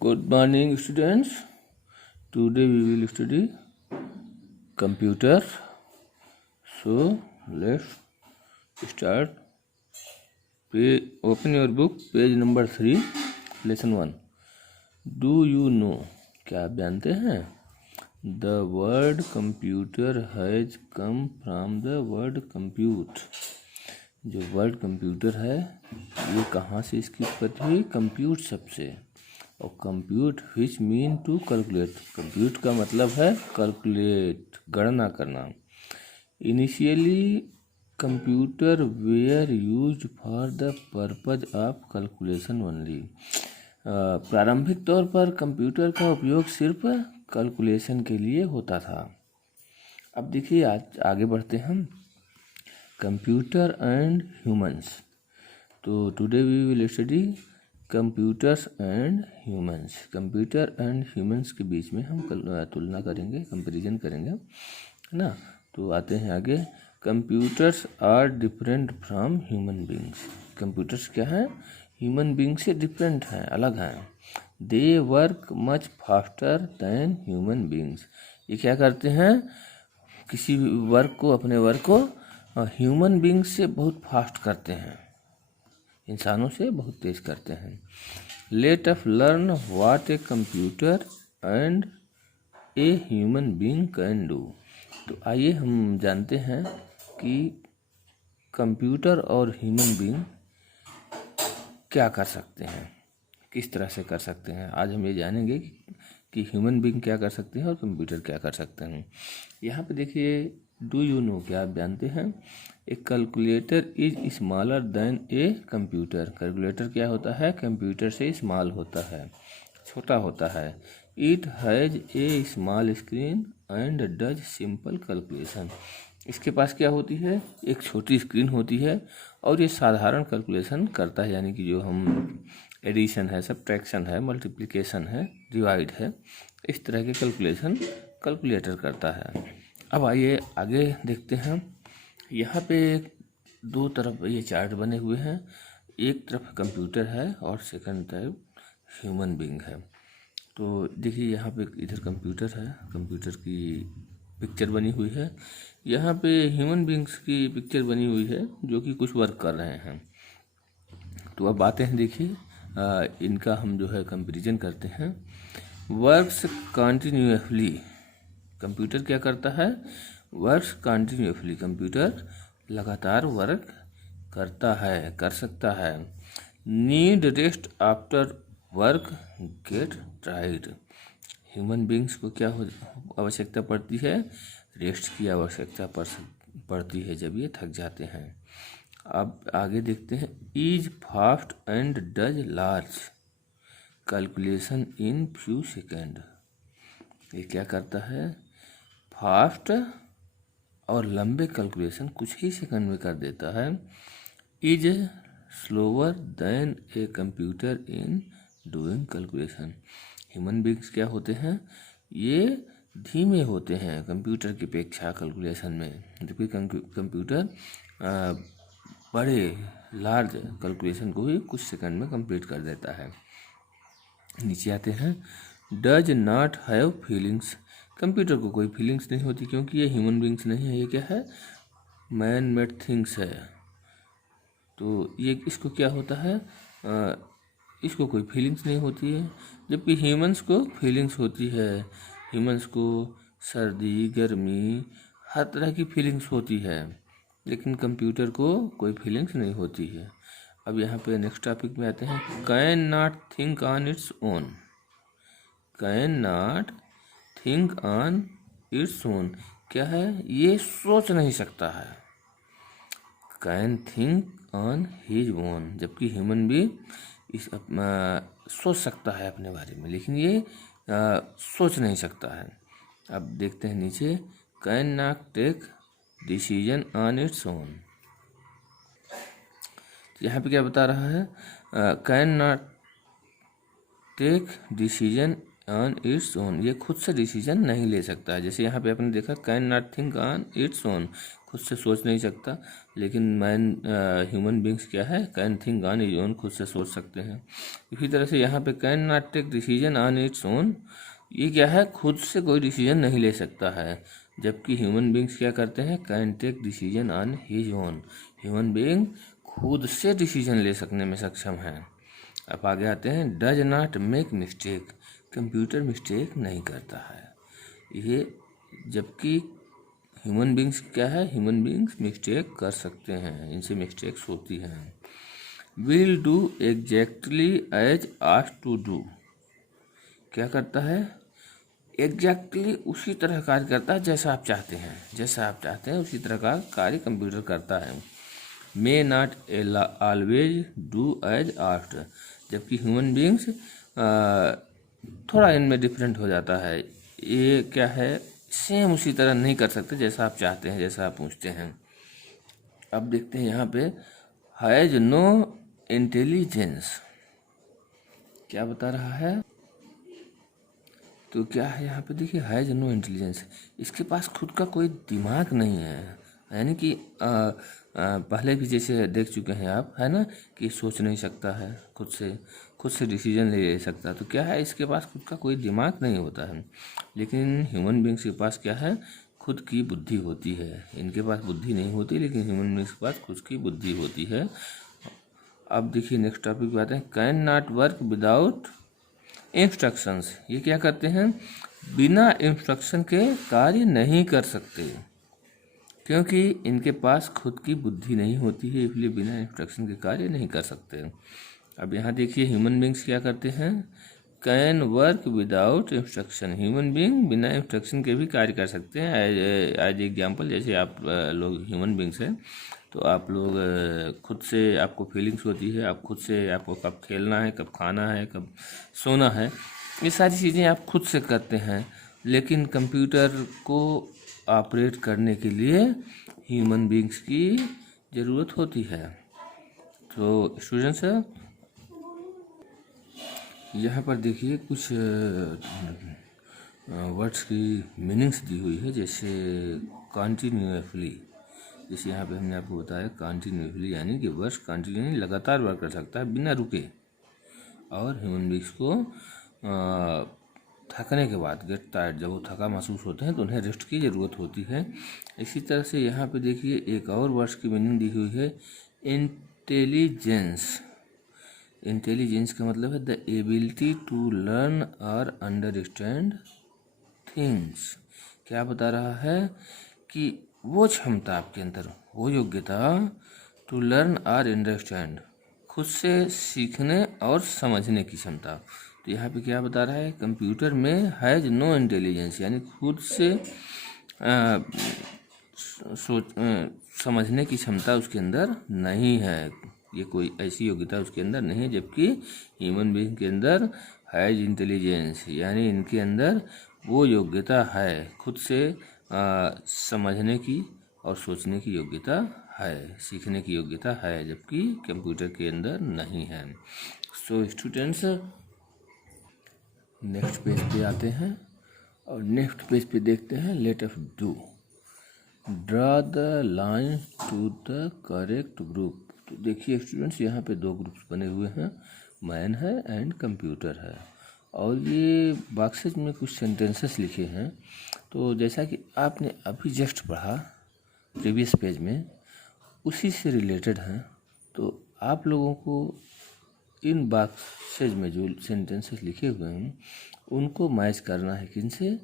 Good morning, students. Today we will study computer. So let's start. Open your book, page number 3, lesson 1. Do you know? क्या आप जानते हैं? The word computer has come from the word compute. जो word computer है ये कहाँ से इसकी उत्पत्ति हुई? कंप्यूट शब्द से। और compute which mean to calculate. Compute का मतलब है कैलकुलेट, गणना करना। Initially computer were used for the purpose of calculation only. प्रारंभिक तौर पर कंप्यूटर का उपयोग सिर्फ कैलकुलेशन के लिए होता था। अब देखिए आज आगे बढ़ते हम। Computer and humans. तो today we will study computers and humans. Computer and humans के बीच में हम तुलना करेंगे, कंपैरिजन करेंगे, है ना। तो आते हैं आगे। Computers are different from human beings. Computers क्या हैं? ह्यूमन बींग से डिफरेंट हैं, अलग हैं। They work much faster than human beings. ये क्या करते हैं? किसी वर्क को, अपने वर्क को ह्यूमन बींग से बहुत फास्ट करते हैं, इंसानों से बहुत तेज करते हैं। Let us learn what a computer and a human being can do. तो आइए हम जानते हैं कि कंप्यूटर और ह्यूमन बींग क्या कर सकते हैं, किस तरह से कर सकते हैं। आज हम ये जानेंगे कि ह्यूमन बींग क्या कर सकते हैं और कंप्यूटर क्या कर सकते हैं। यहाँ पे देखिए, डू यू नो, क्या आप जानते हैं? A calculator is smaller than a computer. Calculator क्या होता है? कंप्यूटर से स्मॉल होता है, छोटा होता है। It has a small screen and does simple calculation. इसके पास क्या होती है? एक छोटी स्क्रीन होती है और ये साधारण कैलकुलेशन करता है, यानी कि जो हम एडिशन है, सब्ट्रैक्शन है, मल्टीप्लिकेशन है, डिवाइड है, इस तरह के कैलकुलेशन कैलकुलेटर करता है। अब आइए आगे देखते हैं। यहाँ पे दो तरफ ये चार्ट बने हुए हैं। एक तरफ कंप्यूटर है और सेकंड तरफ ह्यूमन बींग है। तो देखिए यहाँ पे इधर कंप्यूटर है, कंप्यूटर की पिक्चर बनी हुई है। यहाँ पे ह्यूमन बींग्स की पिक्चर बनी हुई है जो कि कुछ वर्क कर रहे हैं। तो अब आते हैं, देखिए इनका हम जो है कंपैरिजन करते हैं। Works continuously. कंप्यूटर क्या करता है? Works continuously. कंप्यूटर लगातार वर्क करता है, कर सकता है। Need rest after work, get tired. Human beings को क्या आवश्यकता पड़ती है? रेस्ट की आवश्यकता पड़ती है जब ये थक जाते हैं। अब आगे देखते हैं। Is fast and does large calculation in few second. ये क्या करता है? फास्ट और लंबे कैलकुलेशन कुछ ही सेकंड में कर देता है। Is slower then a computer in doing calculation. Human beings क्या होते हैं? ये धीमे होते हैं कंप्यूटर की अपेक्षा कैलकुलेशन में, जबकि कंप्यूटर बड़े लार्ज कैलकुलेशन को ही कुछ सेकंड में कंप्लीट कर देता है। नीचे आते हैं। Does not have feelings. Computer को कोई फीलिंग्स नहीं होती क्योंकि ये ह्यूमन बींग्स नहीं है, ये क्या है? मैन मेड थिंग्स है। तो ये इसको क्या होता है? इसको कोई फीलिंग्स नहीं होती है, जबकि ह्यूमंस को फीलिंग्स होती है। ह्यूमंस को सर्दी, गर्मी, हर तरह की फीलिंग्स होती है, लेकिन कंप्यूटर को कोई फीलिंग्स नहीं होती है। अब यहाँ पे नेक्स्ट टॉपिक में आते हैं। Can not think on its own. Can not think on its own क्या है? ये सोच नहीं सकता है। Can think on his own, जबकि ह्यूमन भी सोच सकता है अपने बारे में, लेकिन ये सोच नहीं सकता है। अब देखते हैं नीचे। Can not take decision on its own. यहाँ पे क्या बता रहा है? Can not take decision on its own, ये खुद से डिसीजन नहीं ले सकता है। जैसे यहाँ पे आपने देखा can not think on its own, खुद से सोच नहीं सकता, लेकिन ह्यूमन बींग्स क्या है, can think on is own, खुद से सोच सकते हैं। इसी तरह से यहाँ पे can not take decision on its own, ये क्या है, खुद से कोई डिसीजन नहीं ले सकता है, जबकि ह्यूमन बींग्स क्या करते हैं, can take decision on his own, human being खुद से डिसीजन ले सकने में सक्षम है। अब आगे आते हैं, does not make mistake, computer mistake नहीं करता है, ये जबकि ह्यूमन बींग्स क्या है, ह्यूमन बींग्स मिस्टेक कर सकते हैं, इनसे मिस्टेक्स होती हैं। Will do exactly as asked to do, क्या करता है, एग्जैक्टली उसी तरह कार्य करता है जैसा आप चाहते हैं, जैसा आप चाहते हैं उसी तरह का कार्य कंप्यूटर करता है। May not always do as asked, जबकि ह्यूमन बींग्स थोड़ा इनमें डिफरेंट हो जाता है, ये क्या है, सेम उसी तरह नहीं कर सकते जैसा आप चाहते हैं, जैसा आप पूछते हैं। अब देखते हैं यहाँ पे, हैज नो इंटेलिजेंस, क्या बता रहा है, तो क्या है यहाँ पे देखिए, हैज नो इंटेलिजेंस, इसके पास खुद का कोई दिमाग नहीं है, यानी कि पहले भी जैसे देख चुके हैं आप, है ना, कि सोच नहीं सकता है, खुद से डिसीजन नहीं ले सकता, तो क्या है, इसके पास खुद का कोई दिमाग नहीं होता है। लेकिन ह्यूमन बींग्स के पास क्या है, खुद की बुद्धि होती है, इनके पास बुद्धि नहीं होती, लेकिन ह्यूमन बींग्स के पास खुद की बुद्धि होती है। अब देखिए नेक्स्ट टॉपिक पे आते हैं, can not work without instructions, ये क्या करते हैं, बिना इंस्ट्रक्शन के कार्य नहीं कर सकते, क्योंकि इनके पास खुद की बुद्धि नहीं होती है, इसलिए बिना इंस्ट्रक्शन के कार्य नहीं कर सकते। अब यहाँ देखिए ह्यूमन बींग्स क्या करते हैं, can work without instruction, human being बिना इंस्ट्रक्शन के भी कार्य कर सकते हैं। एज एग्जाम्पल, जैसे आप लोग ह्यूमन बींग्स हैं, तो आप लोग खुद से, आपको फीलिंग्स होती है, आप खुद से, आपको कब खेलना है, कब खाना है, कब सोना है, ये सारी चीज़ें आप खुद से करते हैं, लेकिन कंप्यूटर को ऑपरेट करने के लिए ह्यूमन बींग्स की ज़रूरत होती है। तो स्टूडेंट्स, यहाँ पर देखिए कुछ वर्ड्स की मीनिंग्स दी हुई है, जैसे कॉन्टीन्यूसली, जैसे यहाँ पे हमने आपको बताया कॉन्टीन्यूसली, यानी कि वर्ड्स कंटिन्यू लगातार वर्क कर सकता है बिना रुके, और ह्यूमन बींग्स को थकने के बाद, गेट टायर्ड, जब वो थका महसूस होते हैं तो उन्हें रेस्ट की ज़रूरत होती है। इसी तरह से यहाँ पे देखिए एक और वर्ड्स की मीनिंग दी हुई है, इंटेलिजेंस, इंटेलिजेंस का मतलब है द एबिलिटी टू लर्न और अंडरस्टैंड थिंग्स, क्या बता रहा है कि वो क्षमता आपके अंदर, वो योग्यता, टू लर्न और अंडरस्टैंड, खुद से सीखने और समझने की क्षमता। तो यहाँ पे क्या बता रहा है, कंप्यूटर में हैज़ नो इंटेलिजेंस, यानी खुद से समझने की क्षमता उसके अंदर नहीं है, ये कोई ऐसी योग्यता उसके अंदर नहीं है, जबकि ह्यूमन बीइंग के अंदर हैज इंटेलिजेंस, यानी इनके अंदर वो योग्यता है, खुद से समझने की और सोचने की योग्यता है, सीखने की योग्यता है, जबकि कंप्यूटर के अंदर नहीं है। सो स्टूडेंट्स, नेक्स्ट पेज पे आते हैं और नेक्स्ट पेज पे देखते हैं, let us do draw the line to the correct group. तो देखिए स्टूडेंट्स, यहाँ पे दो ग्रुप्स बने हुए हैं, मैन है एंड कंप्यूटर है, और ये बॉक्सेज में कुछ सेंटेंसेस लिखे हैं। तो जैसा कि आपने अभी जस्ट पढ़ा प्रीवियस पेज में, उसी से रिलेटेड हैं, तो आप लोगों को इन बॉक्सेज में जो सेंटेंसेस लिखे हुए हैं उनको मैच करना है, किनसे,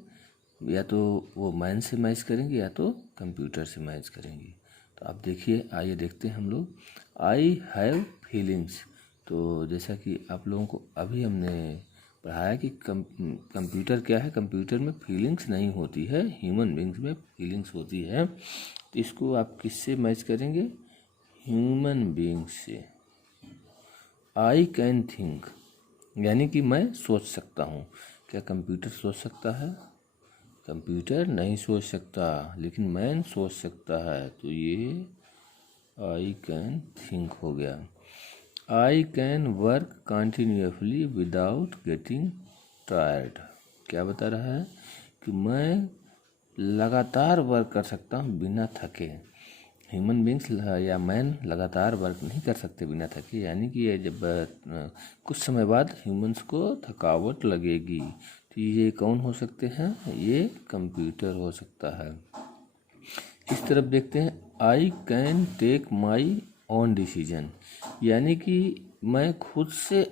या तो वो मैन से मैच करेंगे या तो कंप्यूटर से मैच करेंगे। तो आप देखिए, आइए देखते हैं हम लोग, आई हैव फीलिंग्स। तो जैसा कि आप लोगों को अभी हमने पढ़ाया कि कंप्यूटर क्या है, कंप्यूटर में फीलिंग्स नहीं होती है, ह्यूमन बींग्स में फीलिंग्स होती है। तो इसको आप किससे मैच करेंगे, ह्यूमन बींग्स से। आई कैन थिंक, यानी कि मैं सोच सकता हूँ, क्या कंप्यूटर सोच सकता है, कंप्यूटर नहीं सोच सकता, लेकिन मैन सोच सकता है, तो ये आई कैन थिंक हो गया। I can work continuously without getting tired, क्या बता रहा है कि मैं लगातार वर्क कर सकता हूँ बिना थके। ह्यूमन बींग्स या मैन लगातार वर्क नहीं कर सकते बिना थके, यानी कि ये जब कुछ समय बाद ह्यूमंस को थकावट लगेगी। तो ये कौन हो सकते हैं? ये कंप्यूटर हो सकता है। इस तरफ देखते हैं, I can take my own decision, यानी कि मैं खुद से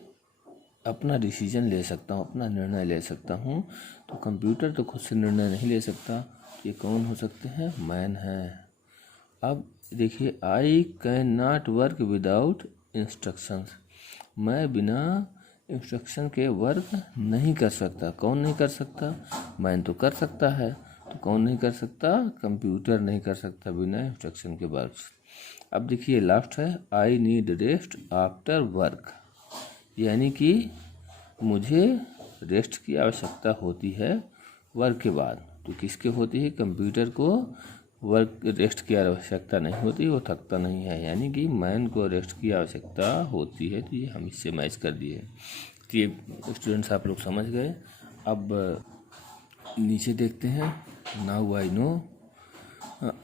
अपना डिसीजन ले सकता हूँ, अपना निर्णय ले सकता हूँ। तो कंप्यूटर तो खुद से निर्णय नहीं ले सकता। ये कौन हो सकते हैं? मैन है। अब देखिए, I can not work without instructions, मैं बिना इंस्ट्रक्शन के वर्क नहीं कर सकता। कौन नहीं कर सकता? मैन तो कर सकता है, तो कौन नहीं कर सकता? कंप्यूटर नहीं कर सकता बिना इंस्ट्रक्शन के वर्क। अब देखिए लास्ट है, I need rest after work, यानी कि मुझे रेस्ट की आवश्यकता होती है वर्क के बाद। तो किसके होती है? कंप्यूटर को वर्क रेस्ट की आवश्यकता नहीं होती, वो थकता नहीं है, यानी कि मैन को रेस्ट की आवश्यकता होती है। तो ये हम इससे मैच कर दिए। तो ये स्टूडेंट्स आप लोग समझ गए। अब नीचे देखते हैं, now I know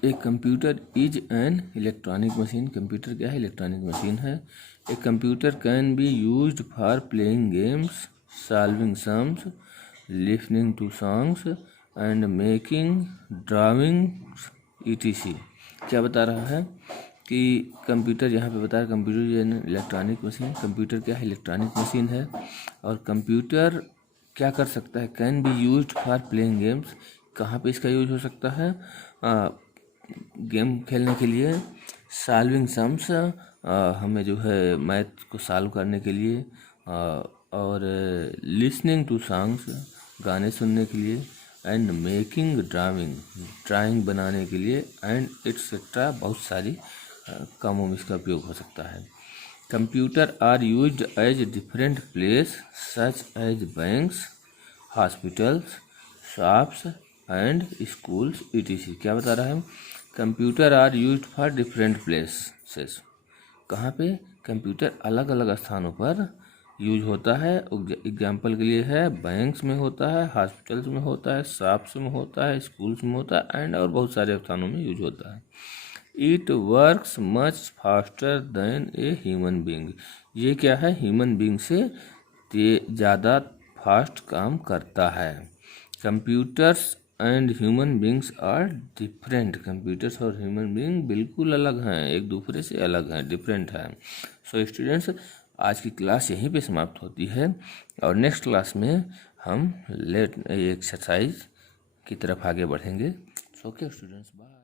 a computer is an electronic machine. Computer क्या है? इलेक्ट्रॉनिक मशीन है। A computer can be used for playing games, solving sums, listening to songs and making drawings ETC। क्या बता रहा है कि कंप्यूटर, यहाँ पे बता रहा है कंप्यूटर ये इलेक्ट्रॉनिक मशीन। कंप्यूटर क्या है? इलेक्ट्रॉनिक मशीन है। और कंप्यूटर क्या कर सकता है? Can be used for playing games, कहाँ पे इसका यूज हो सकता है? गेम खेलने के लिए। सॉल्विंग सम्स, हमें जो है मैथ को सॉल्व करने के लिए। और लिसनिंग टू सॉन्ग्स, गाने सुनने के लिए। एंड मेकिंग ड्राइंग बनाने के लिए। एंड एटसेट्रा, बहुत सारी कामों में इसका उपयोग हो सकता है। Computer are used as different place such as banks, hospitals, shops and schools ETC। क्या बता रहा है? Computer are used for different places, कहाँ पे? कंप्यूटर अलग अलग स्थानों पर यूज होता है। एग्जाम्पल के लिए है, बैंक्स में होता है, हॉस्पिटल्स में होता है, शॉप्स में होता है, स्कूल्स में होता है, एंड और बहुत सारे स्थानों में यूज होता है। It works much faster than a human being, ये क्या है? ह्यूमन बींग से ज़्यादा फास्ट काम करता है। Computers and human beings are different, computers और ह्यूमन बींग बिल्कुल अलग हैं, एक दूसरे से अलग हैं, डिफरेंट हैं। सो स्टूडेंट्स, आज की क्लास यहीं पे समाप्त होती है, और नेक्स्ट क्लास में हम एक्सरसाइज की तरफ आगे बढ़ेंगे। So okay students, bye.